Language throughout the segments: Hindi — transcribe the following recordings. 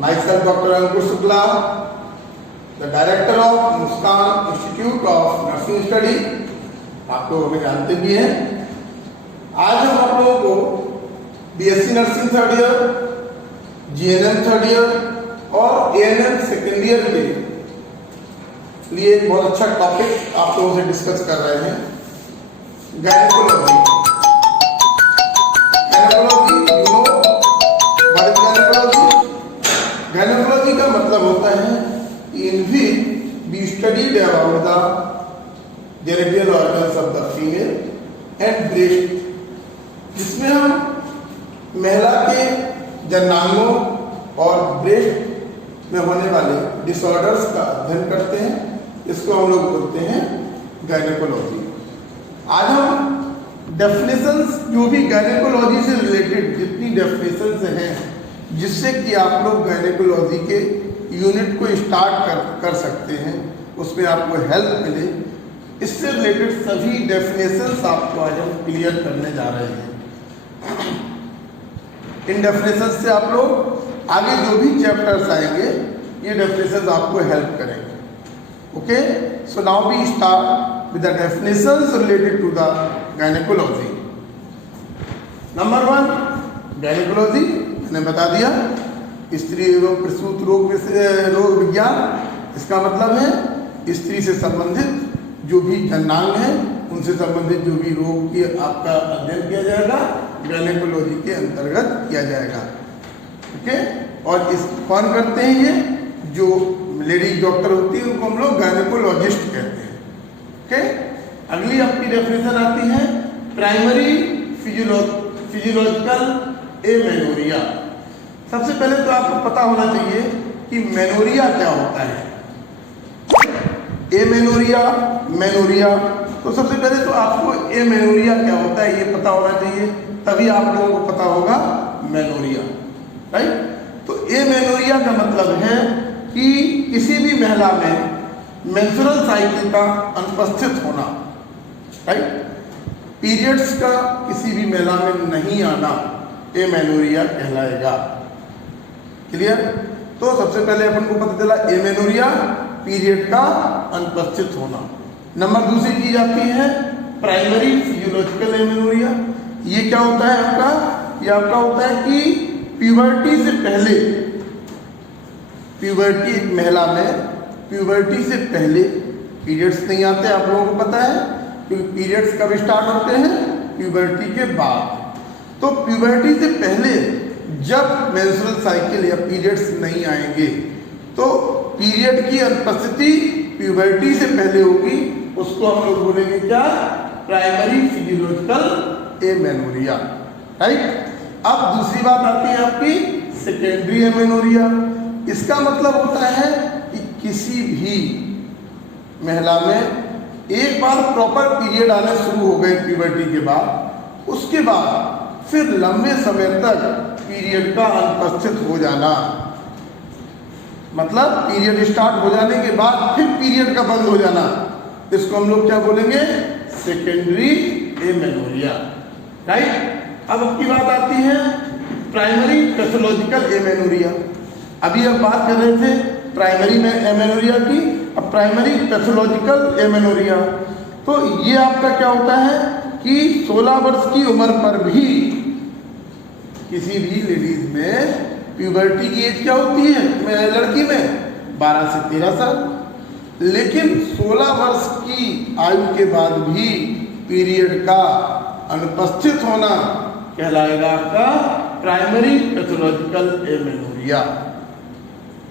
myself Dr. Ankur Shukla, the director of Muskan Institute of Nursing Study, आप लोग हमें जानते भी हैं। आज हम आप लोगों को BSc nursing third year, GNM third year और ANM सेकेंड ईयर के लिए एक बहुत अच्छा टॉपिक आप लोगों से डिस्कस कर रहे हैं, गायनेकोलॉजी। गायनेकोलॉजी का मतलब होता है इन which we studied about the genital organs of the female and breast, जिसमें हम महिला के जननांगों और ब्रेस्ट में होने वाले डिसऑर्डर्स का अध्ययन करते हैं। इसको हम लोग बोलते हैं गायनेकोलॉजी। आज हम डेफिनेशंस, जो भी गायनेकोलॉजी से रिलेटेड जितनी डेफिनेशंस हैं जिससे कि आप लोग गायनेकोलॉजी के यूनिट को स्टार्ट कर सकते हैं, उसमें आपको हेल्प मिले, इससे रिलेटेड सभी डेफिनेशंस आपको आज हम क्लियर करने जा रहे हैं। इन डेफिनेशंस से आप लोग आगे जो भी चैप्टर्स आएंगे ये डेफिनेशंस आपको हेल्प करेंगे। Okay, so now we start with the definitions related to the gynaecology. Number 1, gynaecology मैंने बता दिया, स्त्री एवं प्रसूत रोग विज्ञान। इसका मतलब है स्त्री से संबंधित जो भी जननांग है उनसे संबंधित जो भी रोग की आपका अध्ययन किया जाएगा गायनेकोलॉजी के अंतर्गत किया जाएगा। ओके, और इस कौन करते हैं, ये जो लेडीज डॉक्टर होती है उनको हम लोग गायनेकोलॉजिस्ट कहते हैं। ओके, अगली आपकी डेफिनेशन आती है प्राइमरी फिजियोलॉजिकल एमेनोरिया। सबसे पहले तो आपको पता होना चाहिए कि मेनोरिया क्या होता है। एमेनोरिया, मेनोरिया, तो सबसे पहले तो आपको एमेनोरिया क्या होता है ये पता होना चाहिए, तभी आप लोगों को पता होगा मेनोरिया, राइट। तो एमेनोरिया का मतलब है कि किसी भी महिला में मेंस्ट्रुअल साइकिल का अनुपस्थित होना, राइट। पीरियड्स का किसी भी महिला में नहीं आना एमेनोरिया कहलाएगा। क्लियर। तो सबसे पहले अपन को पता चला एमेनोरिया, पीरियड का अनुपस्थित होना। नंबर दूसरी चीज आती है प्राइमरी फिजियोलॉजिकल एमेनोरिया। ये क्या होता है आपका, ये आपका होता है कि प्यूबर्टी से पहले, प्यूबर्टी एक महिला में प्यूबर्टी से पहले पीरियड्स नहीं आते, आप लोगों को पता है, क्योंकि पीरियड्स कब स्टार्ट होते हैं, प्यूबर्टी के बाद। तो प्यूबर्टी से पहले जब मेंस्ट्रुअल साइकिल या पीरियड्स नहीं आएंगे तो पीरियड की अनुपस्थिति प्यूबर्टी से पहले होगी, उसको हम लोग बोलेंगे क्या, प्राइमरी फिजियोलॉजिकल एमेनोरिया, राइट। अब दूसरी बात आती है आपकी सेकेंडरी एमेनोरिया। इसका मतलब होता है कि किसी भी महिला में एक बार प्रॉपर पीरियड आने शुरू हो गए प्यूबर्टी के बाद, उसके बाद फिर लंबे समय तक पीरियड का अनुपस्थित हो जाना, मतलब पीरियड स्टार्ट हो जाने के बाद फिर पीरियड का बंद हो जाना, इसको हम लोग क्या बोलेंगे, सेकेंडरी एमेनोरिया, राइट। अब की बात आती है प्राइमरी पैथोलॉजिकल एमेनोरिया। अभी हम बात कर रहे थे प्राइमरी में एमेनोरिया की, अब प्राइमरी पैथोलॉजिकल एमेनोरिया। तो ये आपका क्या होता है कि 16 वर्ष की उम्र पर भी किसी भी लेडीज में प्यूबर्टी की एज क्या होती है, लड़की में 12 से 13 साल, लेकिन 16 वर्ष की आयु के बाद भी पीरियड का अनुपस्थित होना कहलाएगा आपका primary pathological amenorrhoea.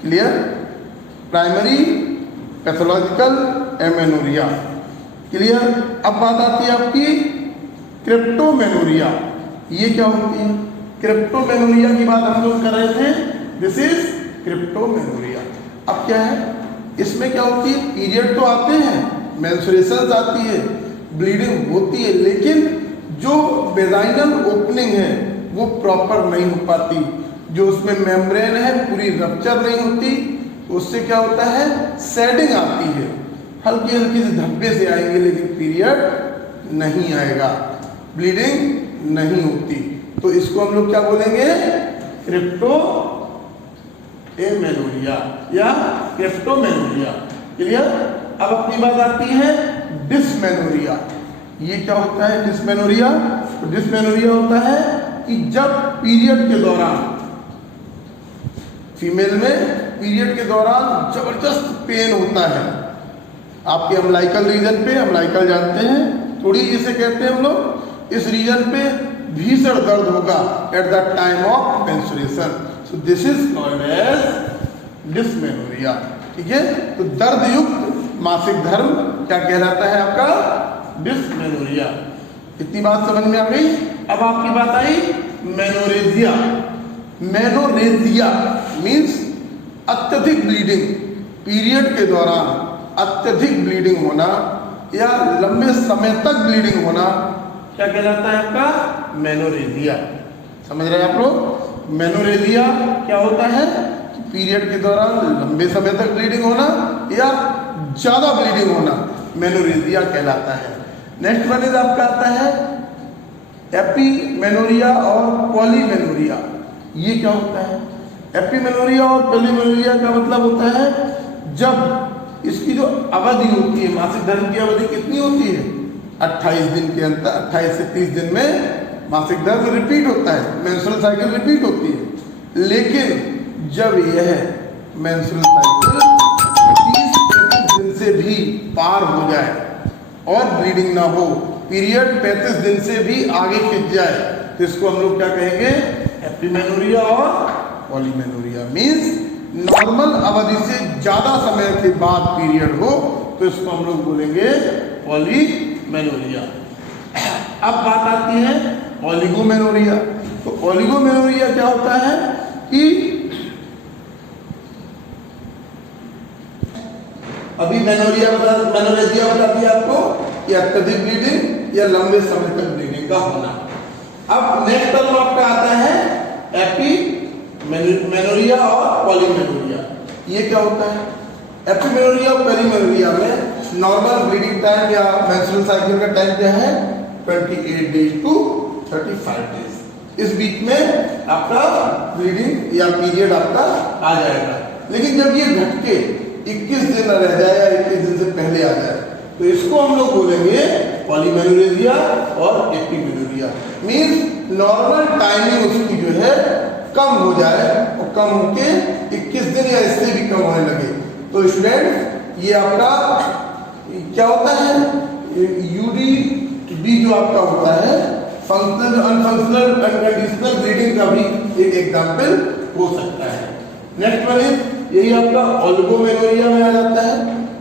Clear. Primary pathological amenorrhoea, clear. अब बात आती है आपकी क्रिप्टोमेनोरिया। ये क्या होती है, क्रिप्टोमेनोरिया की बात हम लोग कर रहे थे, दिस इज क्रिप्टोमेनोरिया। अब क्या है, इसमें क्या होती है, पीरियड तो आते हैं, मेंस्ट्रुएशंस आती है, ब्लीडिंग होती है, लेकिन जो वेजाइनल ओपनिंग है वो प्रॉपर नहीं हो पाती, जो उसमें मेम्ब्रेन है पूरी रप्चर नहीं होती, उससे क्या होता है, शेडिंग आती है, हल्की हल्की से धब्बे से आएंगे लेकिन पीरियड नहीं आएगा, ब्लीडिंग नहीं होती। तो इसको हम लोग क्या बोलेंगे, क्रिप्टो एमेनोरिया या क्लेप्टोमेनोरिया। क्लियर। अब अपनी बात आती है डिस्मेनोरिया। ये क्या होता है डिस्मेनोरिया? तो डिस्मेनोरिया होता है कि जब पीरियड के दौरान, फीमेल में पीरियड के दौरान जबरदस्त पेन होता है आपके अम्लाइकल रीजन पे, अम्लाइकल जानते हैं, थोड़ी जिसे कहते हैं हम लोग, इस रीजन पे भीषण दर्द होगा at the time of menstruation. So this is called as dysmenorrhoea. ठीक है, तो दर्द युक्त मासिक धर्म क्या कहलाता है आपका? डिस्मेनोरिया। इतनी बात समझ में आ गई। अब आपकी बात आई मेनोरेजिया। मेनोरेजिया मीन्स अत्यधिक ब्लीडिंग, पीरियड के दौरान अत्यधिक ब्लीडिंग होना या लंबे समय तक ब्लीडिंग होना क्या कहलाता है आपका? मेनोरेजिया। समझ रहे हैं आप लोग? मेनोरेजिया क्या होता है? पीरियड के दौरान लंबे समय तक ब्लीडिंग होना या ज्यादा ब्लीडिंग होना मेनोरेजिया कहलाता है। नेक्स्ट वन इज आपका आता है एपीमेनोरिया और पॉलीमेनोरिया। ये क्या होता है? एपीमेनोरिया और पॉलीमेनोरिया का मतलब होता है जब इसकी जो अवधि होती है, मासिक धर्म की अवधि कितनी होती है? 28 दिन के अंतर, 28 से 30 दिन में मासिक धर्म रिपीट होता है, मेंस्ट्रुअल साइकिल रिपीट होती है। लेकिन जब यह मेंस्ट्रुअल साइकिल 30-35 दिन से भी पार हो जाए और ब्लीडिंग ना हो, पीरियड 35 दिन से भी आगे खिंच जाए, तो इसको हम लोग क्या कहेंगे? एपीमेनोरिया और पॉलीमेनोरिया। मीन्स नॉर्मल अवधि से ज्यादा समय के बाद पीरियड हो तो इसको हम लोग बोलेंगे पॉलीमेनोरिया। अब बात आती है ओलिगोमेनोरिया। तो ओलिगोमेनोरिया क्या होता है कि अभी मेनोरेजिया बता दिया आपको कि अत्यधिक ब्लीडिंग या लंबे समय तक ब्लीडिंग का होना। अब नेक्स्ट टर्म आपका आता है एपीमेनोरिया और पॉलीमेनोरिया। ये क्या होता है? एपीमेनोरिया और पॉलीमेनोरिया में नॉर्मल ब्लीडिंग टाइम या मेंस्ट्रुअल साइकिल का टाइम क्या है? 28 डेज टू 35 डेज। इस बीच में आपका ब्लीडिंग या पीरियड आपका आ जाएगा। लेकिन जब ये घट के 21 दिन रह जाए या 21 दिन से पहले आ जाए तो इसको हम लोग बोलेंगे पॉलीमेनोरेजिया और एपीमेनोरिया। मीन्स नॉर्मल टाइमिंग उसकी जो है कम हो जाए और कम होके 21 दिन या इससे भी कम होने लगे। तो स्टूडेंट ये आपका क्या होता है? यूडीडी जो आपका होता है फंक्शनल, अनफंक्शनल, अनकंडीशनल ब्लीडिंग का भी एक एग्जाम्पल हो सकता है। नेक्स्ट वन इज यही आपका ओलिगोमेनोरिया में आ जाता है।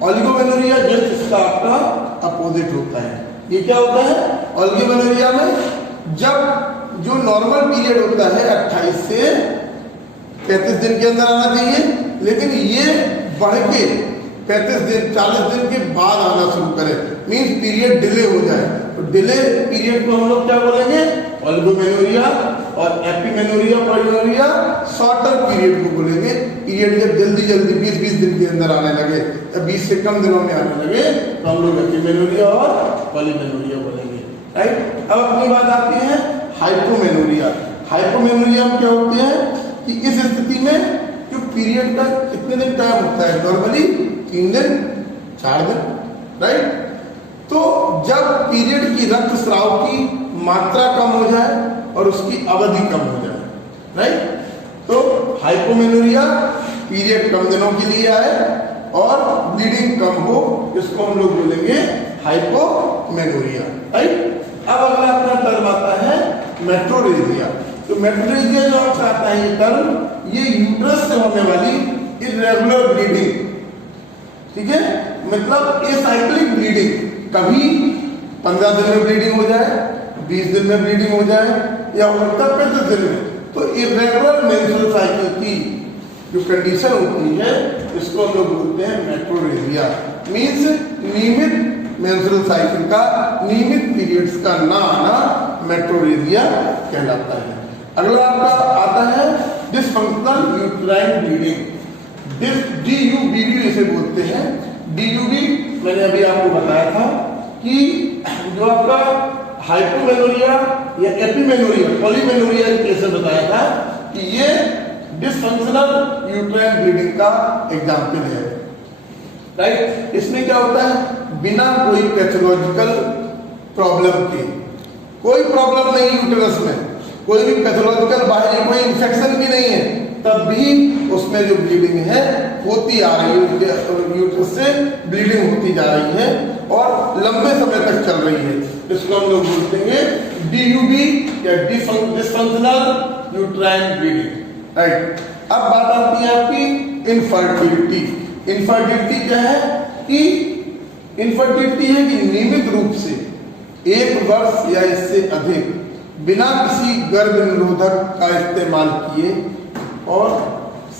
ओलिगोमेनोरिया जस्ट इसका आपका अपोजिट होता है। ये क्या होता है? ओलिगोमेनोरिया में जब जो नॉर्मल पीरियड होता है 28 से 35 दिन के अंदर आना चाहिए, लेकिन ये बढ़ के 35 दिन 40 दिन के बाद आना शुरू करे, मीन्स पीरियड डिले हो जाए, तो डिले पीरियड को हम लोग क्या बोलेंगे? ओलिगोमेनोरिया। और एपीमेनोरिया, पॉलीमेनोरिया शॉर्टर पीरियड को बोलेंगे। पीरियड जब जल्दी 20-20 दिन के अंदर आने लगे या 20 से कम दिनों में आने लगे तो हम लोग एपीमेनोरिया और पॉलीमेनोरिया बोलेंगे। राइट। अब अपनी बात आती है हाइपोमेनोरिया। हाइपोमेनोरिया में क्या होते हैं कि इस स्थिति में जो पीरियड का कितने दिन टाइम होता है? नॉर्मली 3 दिन 4 दिन। राइट। तो जब पीरियड की रक्तस्राव की मात्रा कम हो जाए और उसकी अवधि कम हो जाए, राइट, तो हाइपोमेनोरिया पीरियड कम दिनों के लिए आए और ब्लीडिंग कम हो, इसको हम लोग बोलेंगे हाइपोमेनोरिया। राइट। अब अगला अपना टर्म आता है मेट्रोरेजिया। तो मेट्रोरेजिया जो आपका आता है ये टर्म, ये यूट्रस से होने वाली इरेगुलर ब्लीडिंग, ठीक है, मतलब एसाइक्लिक ब्लीडिंग, कभी 15 दिन में ब्लीडिंग हो जाए, 20 दिन में ब्लीडिंग हो जाए या हो सकता है 35 दिन में। तो इरेगुलर मेंस्ट्रुअल साइकिल की जो कंडीशन होती है इसको हम लोग बोलते हैं मेट्रोरेजिया। मीन्स नियमित मेंस्ट्रुअल साइकिल का, नियमित पीरियड्स का ना आना मेट्रोरेजिया कहलाता है। अगला आपका आता है डिसफंक्शनल यूट्राइन ब्लीडिंग। DUBB इसे बोलते हैं। DUB मैंने अभी आपको बताया था कि जो आपका हाइपोमेनोरिया या एपीमेनोरिया, पॉलीमेनोरिया केस में बताया था कि ये डिसफंक्शनल यूट्राइन ब्लीडिंग का एग्जाम्पल है, राइट। इसमें क्या होता है, बिना कोई पैथोलॉजिकल प्रॉब्लम के, कोई प्रॉब्लम नहीं यूट्रस में, कोई भी पैथोलॉजिकल बाहरी कोई इंफेक्शन भी नहीं है, तब भी उसमें जो ब्लीडिंग है होती आ रही है, यूट्रस से ब्लीडिंग होती जा रही है और लंबे समय तक चल रही है। इसको हम लोग बोलते हैं DUB या डिसफंक्शनल यूट्राइन ब्लीडिंग, राइट। अब बात आती है आपकी इनफर्टिलिटी। इनफर्टिलिटी क्या है कि इनफर्टिलिटी है कि नियमित रूप से 1 वर्ष या इससे अधिक बिना किसी गर्भ निरोधक का इस्तेमाल किए और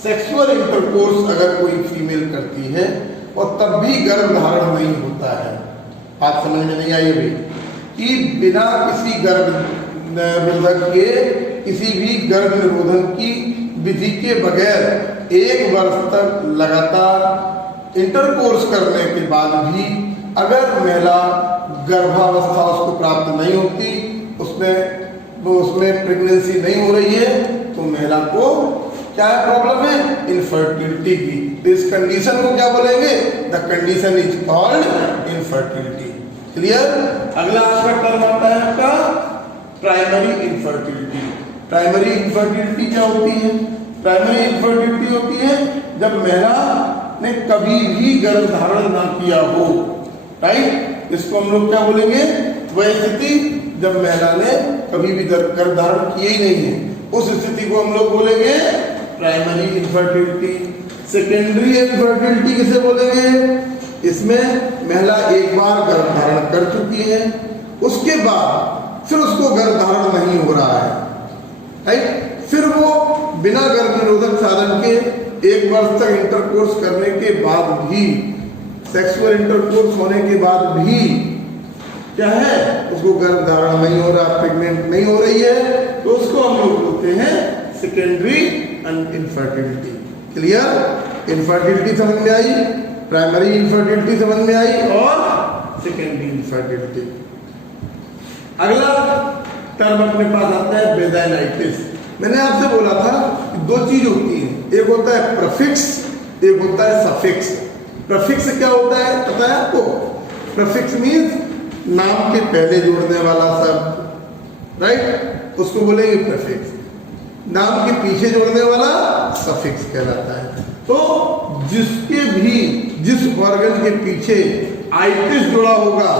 सेक्सुअल इंटरकोर्स अगर कोई फीमेल करती है और तब भी गर्भ धारण नहीं होता है। बात समझ में नहीं आई अभी कि बिना किसी गर्भ निरोधक के, किसी भी गर्भ निरोधन की विधि के बगैर 1 वर्ष तक लगातार इंटरकोर्स करने के बाद भी अगर महिला गर्भावस्था उसको प्राप्त नहीं होती, उसमें प्रेगनेंसी नहीं हो रही है, तो महिला को क्या प्रॉब्लम है, इनफर्टिलिटी की। तो इस कंडीशन को क्या बोलेंगे, the condition is called infertility. Clear. अगला आपका टर्म आता है आपका प्राइमरी इनफर्टिलिटी। प्राइमरी इनफर्टिलिटी क्या होती है, प्राइमरी इनफर्टिलिटी होती है जब महिला ने कभी भी गर्भ धारण ना किया हो, राइट। इसको हम लोग क्या बोलेंगे, वह स्थिति जब महिला ने कभी भी गर्भ धारण किए ही नहीं है, उस स्थिति को हम लोग बोलेंगे प्राइमरी इनफर्टिलिटी। सेकेंडरी इनफर्टिलिटी किसे बोलेंगे, इसमें महिला एक बार गर्भ धारण कर चुकी है, उसके बाद फिर उसको गर्भ धारण नहीं हो रहा है, राइट। फिर वो बिना गर्भ निरोधक साधन के 1 वर्ष तक इंटरकोर्स करने के बाद भी, सेक्सुअल इंटरकोर्स होने के बाद भी क्या है, उसको गर्भ धारण नहीं हो रहा, प्रेग्नेंट नहीं हो रही है, तो उसको हम लोग बोलते हैं सेकेंडरी इनफर्टिलिटी। क्लियर। इनफर्टिलिटी समझ में आई, प्राइमरी इनफर्टिलिटी समझ में आई और सेकेंडरी इनफर्टिलिटी। अगला टर्म अपने पास आता है वेजाइनाइटिस। मैंने आपसे बोला था कि 2 चीज होती है, एक होता है प्रीफिक्स, एक होता है सफिक्स। प्रीफिक्स क्या होता है पता है आपको, प्रीफिक्स मीन्स नाम के पहले जोड़ने वाला शब्द, राइट, उसको बोलेंगे प्रीफिक्स। नाम के पीछे जोड़ने वाला सफिक्स कहलाता है। तो जिस ऑर्गन के पीछे आइटिस जुड़ा होगा,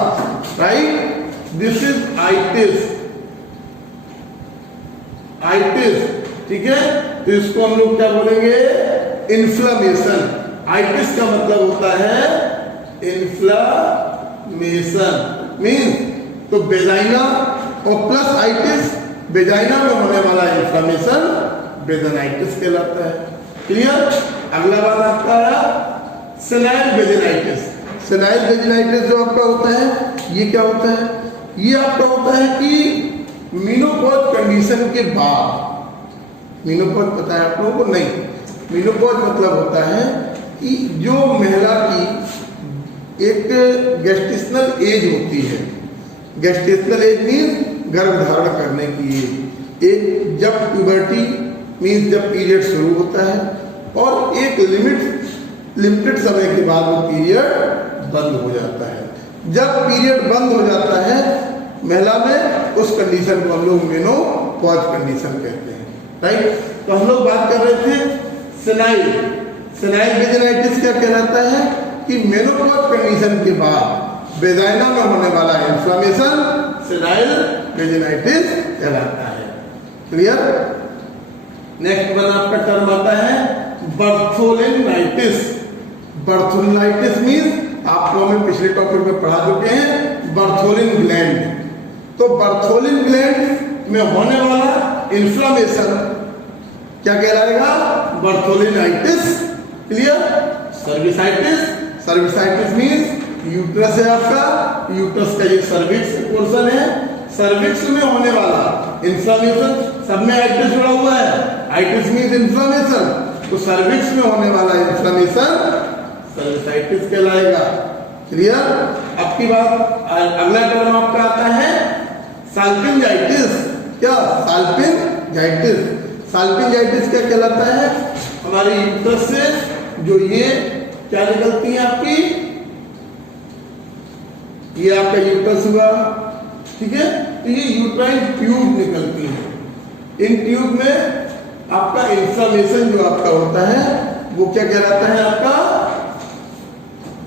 राइट, दिस इज आइटिस, ठीक है। तो इसको हम लोग क्या बोलेंगे, इन्फ्लेमेशन। आइटिस का मतलब होता है इन्फ्लेमेशन, मीन्स तो वेजाइना और प्लस आइटिस, वेजाइना में होने वाला इन्फ्लेमेशन वेजाइनाइटिस कहलाता है। क्लियर। अगला बात आपका है सेनाइल वेजाइनाइटिस। सेनाइल वेजाइनाइटिस जो आपका होता है, ये क्या होता है, ये आपका होता है कि मेनोपॉज कंडीशन के बाद, मेनोपॉज पता है आप लोगों को, नहीं, मेनोपॉज मतलब होता है कि जो महिला की एक गेस्टेशनल एज होती है, गेस्टेशनल एज मीन्स गर्भ धारण करने की एक, जब प्यूबर्टी मीन्स जब पीरियड शुरू होता है और एक लिमिटेड समय के बाद वो पीरियड बंद हो जाता है। जब पीरियड बंद हो जाता है महिला में, उस कंडीशन को हम लोग मेनोपॉज कंडीशन कहते हैं, राइट। तो हम लोग बात कर रहे थे सेनाइल वेजाइनाइटिस क्या कहलाता है कि मेनोपॉज कंडीशन के बाद वेजाइना में होने वाला इन्फ्लेमेशन सेनाइल वेजाइनाइटिस कहलाता है। क्लियर। नेक्स्ट वन आपका टर्म आता है बर्थोलिनाइटिस। बर्थोलिनाइटिस मीन्स आप लोगों में पिछले टॉपिक में पढ़ा चुके हैं बर्थोलिन ग्लैंड। तो बर्थोलिन ग्लैंड में होने वाला इन्फ्लेमेशन क्या कहलाएगा, bartholinitis. Clear. Cervicitis, cervicitis means uterus है आपका, यूट्रस का ये सर्विक्स पोर्शन है, सर्विक्स में होने वाला इन्फ्लेमेशन, सब में आइटिस जुड़ा हुआ है, आइटिस मीन्स इन्फ्लेमेशन, तो सर्विक्स में होने वाला इन्फ्लेमेशन सर्विसाइटिस कहलाएगा। क्लियर। अब की बात, अगला टर्म आपका आता है साल्पिंजाइटिस। क्या, साल्पिंजाइटिस। साल्पिंजाइटिस क्या कहलाता है? हमारे यूट्रस से जो ये क्या निकलती है आपकी, ये आपका यूट्रस हुआ, ठीक है, तो ये यूट्राइन ट्यूब निकलती है। इन ट्यूब में आपका इन्फ्लेमेशन जो आपका होता है वो क्या कहलाता है? आपका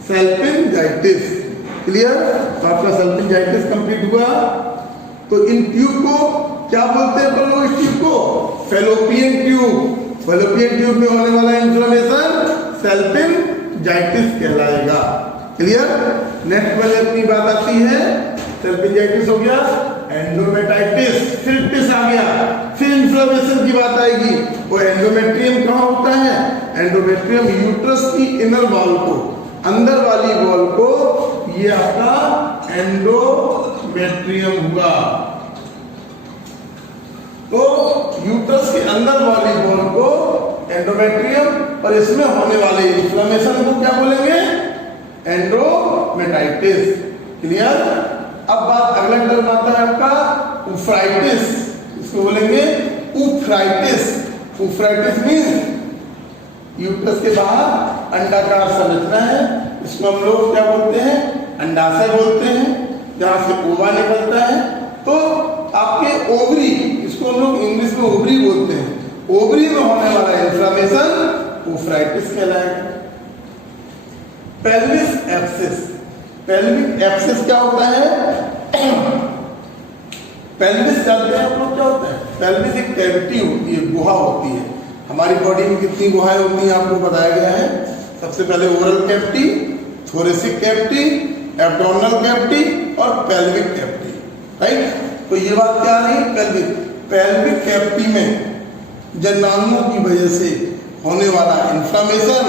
साल्पिंजाइटिस। क्लियर? तो आपका साल्पिंजाइटिस कंप्लीट हुआ। तो इन ट्यूब को क्या बोलते हैं अपन लोग? इस ट्यूब को फैलोपियन ट्यूब। फैलोपियन ट्यूब में होने वाला इन्फ्लेमेशन साल्पिंजाइटिस कहलाएगा। क्लियर? नेक्स्ट वाले अपनी बात आती है, साल्पिंजाइटिस हो गया, एंडोमेटाइटिस, फिर टिस आ गया, फिर इन्फ्लेमेशन की बात आएगी। और एंडोमेट्रियम कहाँ होता है? एंडोमेट्रियम यूट्रस की इनर वॉल को, अंदर वाली वॉल को, ये आपका एंडोमेट्रियम हुआ। तो यूट्रस के अंदर वाली वॉल को एंडोमेट्रियम, और इसमें होने वाले इन्फ्लेमेशन को क्या बोलेंगे? एंडोमेटाइटिस। क्लियर? अब बात अगला टर्म आता है आपका ऊफ्राइटिस। इसको बोलेंगे ऊफ्राइटिस। ऊफ्राइटिस मीन्स यूट्रस के बाहर अंडाकार संरचना है, इसको हम लोग क्या बोलते हैं? अंडाशय बोलते हैं, जहां से ओवा निकलता है। तो आपके ओवरी, इसको हम लोग इंग्लिश में ओवरी बोलते हैं, ओवरी में होने वाला इन्फ्लेमेशन ऊफ्राइटिस कहलाएगा। Pelvis abscess. पेल्विक एब्सिस क्या होता है? पेल्विस जानते हैं आप लोग क्या होता है? पेल्विस एक कैविटी होती है, गुहा होती है। हमारी बॉडी में कितनी गुहाएं होती हैं आपको बताया गया है। सबसे पहले oral cavity, thoracic cavity, abdominal cavity और पेल्विक कैविटी। राइट? तो ये बात क्या रही? पेल्विक कैविटी में जन्नांगों की वजह से होने वाला इन्फ्लेमेशन,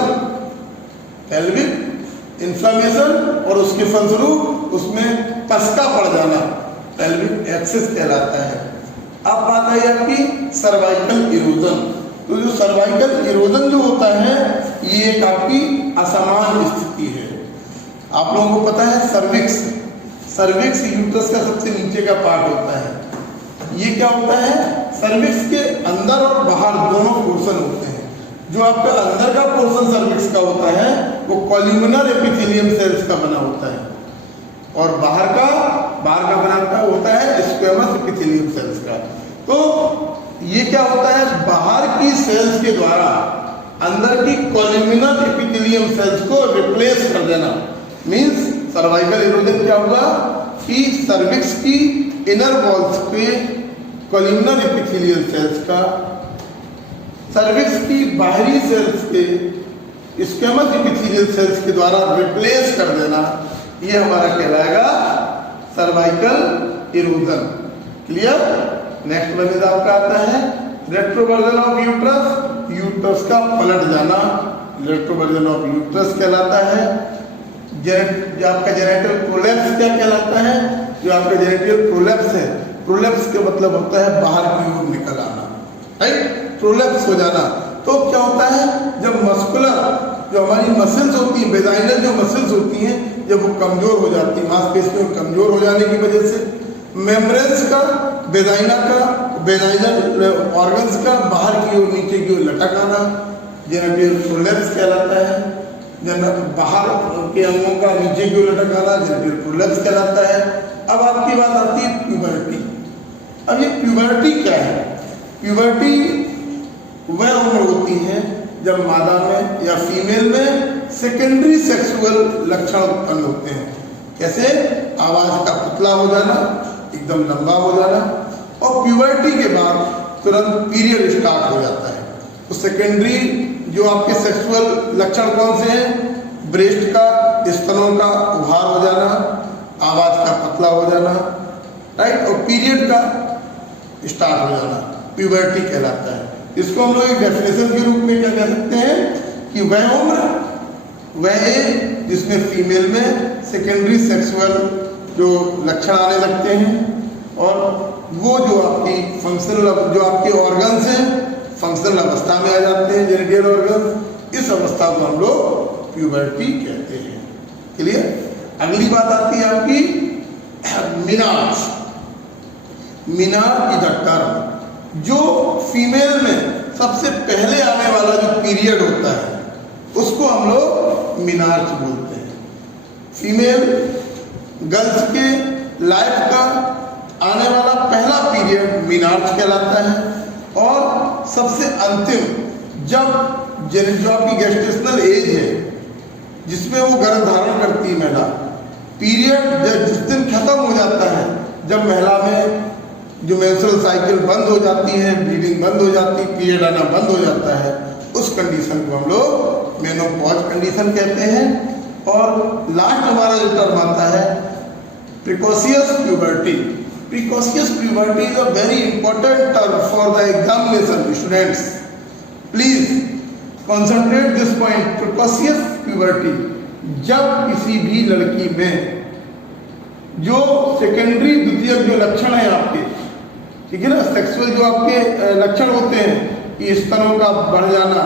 पेल्विक इन्फ्लेमेशन, और उसके फलस्वरूप उसमें पसका पड़ जाना पेल्विक एब्सिस कहलाता है। अब बात आई आपकी सर्वाइकल इरोजन। तो जो सर्वाइकल इरोजन जो होता है, ये एक आपकी असमान स्थिति है। आप लोगों को पता है सर्विक्स, सर्विक्स यूट्रस का सबसे नीचे का पार्ट होता है। ये क्या होता है? सर्विक्स के अंदर और बाहर दोनों पोर्शन होते हैं। जो आपका अंदर का पोर्शन सर्विक्स का होता है वो कॉल्यूमिनर एपिथेलियम सेल्स का बना होता है, और बाहर का बना होता है स्क्वेमस एपिथेलियम सेल्स का। तो ये क्या होता है? बाहर की सेल्स के द्वारा अंदर की कॉल्यूमिनर एपिथेलियम सेल्स को रिप्लेस कर देना। मींस सर्वाइकल इरोजन क्या होगा कि सर्विक्स की इनर वॉल्स पे कॉल्यूमिनर एपिथेलियल सेल्स का, सर्विक्स की बाहरी सेल्स के स्क्वेमस एपिथेलियल सेल्स के द्वारा रिप्लेस कर देना, ये हमारा कहलाएगा सर्वाइकल इरोजन। क्लियर? नेक्स्ट मरीज आपका आता है रेट्रोवर्जन ऑफ यूट्रस। यूट्रस का पलट जाना रेट्रोवर्जन ऑफ यूट्रस कहलाता है। जो आपका जेनेटल प्रोलैप्स क्या कहलाता है? जो आपका जेनेटल प्रोलैप्स है, प्रोलैप्स का मतलब होता है बाहर की ओर निकल आना। राइट? प्रोलैप्स हो जाना। तो क्या होता है? जब मस्कुलर, जो हमारी मसल्स होती हैं, वेजाइनल जो मसल्स होती हैं, जब वो कमजोर हो जाती है, मांसपेशियों कमजोर हो जाने की वजह से मेम्ब्रेन्स का, वेजाइना का, वेजाइनल ऑर्गन्स का बाहर की ओर नीचे की ओर लटक आना जेनेटल प्रोलैप्स कहलाता है। जब बाहर के अंगों का नीचे की ओर लटक आना जेनेटल प्रोलैप्स कहलाता है। अब आपकी बात आती है प्यूबर्टी। अब ये प्यूबर्टी क्या है? प्यूबर्टी वह उम्र होती है जब मादा में या फीमेल में सेकेंडरी सेक्सुअल लक्षण उत्पन्न होते हैं। कैसे? आवाज का पुतला हो जाना, एकदम लंबा हो जाना, और प्यूबर्टी के बाद तुरंत पीरियड स्टार्ट हो जाता है। तो सेकेंडरी जो आपके सेक्सुअल लक्षण कौन से हैं? ब्रेस्ट का, स्तनों का उभार हो जाना, आवाज का पतला हो जाना, राइट, और पीरियड का स्टार्ट हो जाना प्यूबर्टी कहलाता है। इसको हम लोग एक डेफिनेशन के रूप में क्या कह सकते हैं कि वह उम्र, वह एज जिसमें फीमेल में सेकेंडरी सेक्सुअल जो लक्षण आने लगते हैं, और वो जो आपकी फंक्शनल, जो आपके ऑर्गन्स हैं फंक्शनल अवस्था में आ जाते हैं, जेनिटल ऑर्गन्स, इस अवस्था को हम लोग प्यूबर्टी कहते हैं। क्लियर? अगली बात आती है आपकी मिनार्च। मिनार्च इज द टर्म जो फीमेल में सबसे पहले आने वाला जो पीरियड होता है उसको हम लोग मीनार्च बोलते हैं। फीमेल गर्ल्स के लाइफ का आने वाला पहला पीरियड मीनार्च कहलाता है। और सबसे अंतिम जो आपकी गेस्टेशनल एज है जिसमें वो गर्भ धारण करती है महिला, पीरियड जिस दिन खत्म हो जाता है, जब महिला में जो मेंस्ट्रुअल साइकिल बंद हो जाती है, ब्लीडिंग बंद हो जाती है, पीरियड आना बंद हो जाता है, उस कंडीशन को हम लोग मेनोपॉज कंडीशन कहते हैं। और लास्ट हमारा जो टर्म आता है precocious puberty. Precocious puberty is a very important term for the examination. Students please concentrate this point. Precocious puberty, जब किसी भी लड़की में जो सेकेंडरी द्वितीयक जो लक्षण है आपके, ठीक है ना, सेक्सुअल जो आपके लक्षण होते हैं कि स्तनों का बढ़ जाना,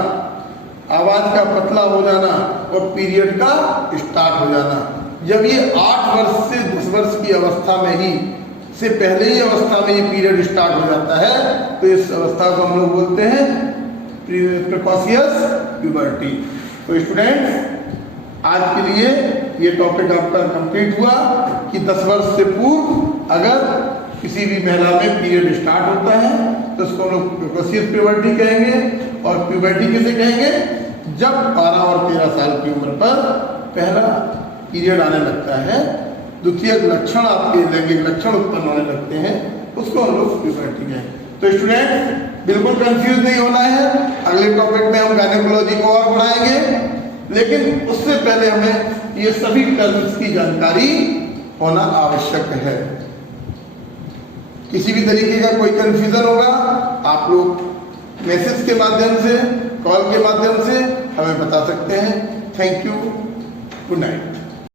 आवाज का पतला हो जाना और पीरियड का स्टार्ट हो जाना, जब ये 8 वर्ष से 10 वर्ष की अवस्था में ही से पहले ही अवस्था में ये पीरियड स्टार्ट हो जाता है, तो इस अवस्था को हम लोग बोलते हैं प्रिकॉशियस प्यूबर्टी। तो स्टूडेंट्स आज के लिए ये टॉपिक आपका कंप्लीट हुआ कि 10 वर्ष से पूर्व अगर किसी भी महिला में पीरियड स्टार्ट होता है तो उसको हम लोग प्रिकॉशियस प्यूबर्टी कहेंगे। और प्यूबर्टी किसे कहेंगे? जब 12 और 13 साल की उम्र पर पहला पीरियड आने लगता है, द्वितीय लक्षण आपके लैंगिक लक्षण उत्पन्न होने लगते हैं, उसको हम लोग प्यूबर्टी कहेंगे। तो स्टूडेंट बिल्कुल कंफ्यूज नहीं होना है। अगले टॉपिक में हम गायनेकोलॉजी को और बढ़ाएंगे, लेकिन उससे पहले हमें ये सभी टर्म्स की जानकारी होना आवश्यक है। किसी भी तरीके का कोई कंफ्यूजन होगा आप लोग मैसेज के माध्यम से, कॉल के माध्यम से हमें बता सकते हैं। Thank you, good night.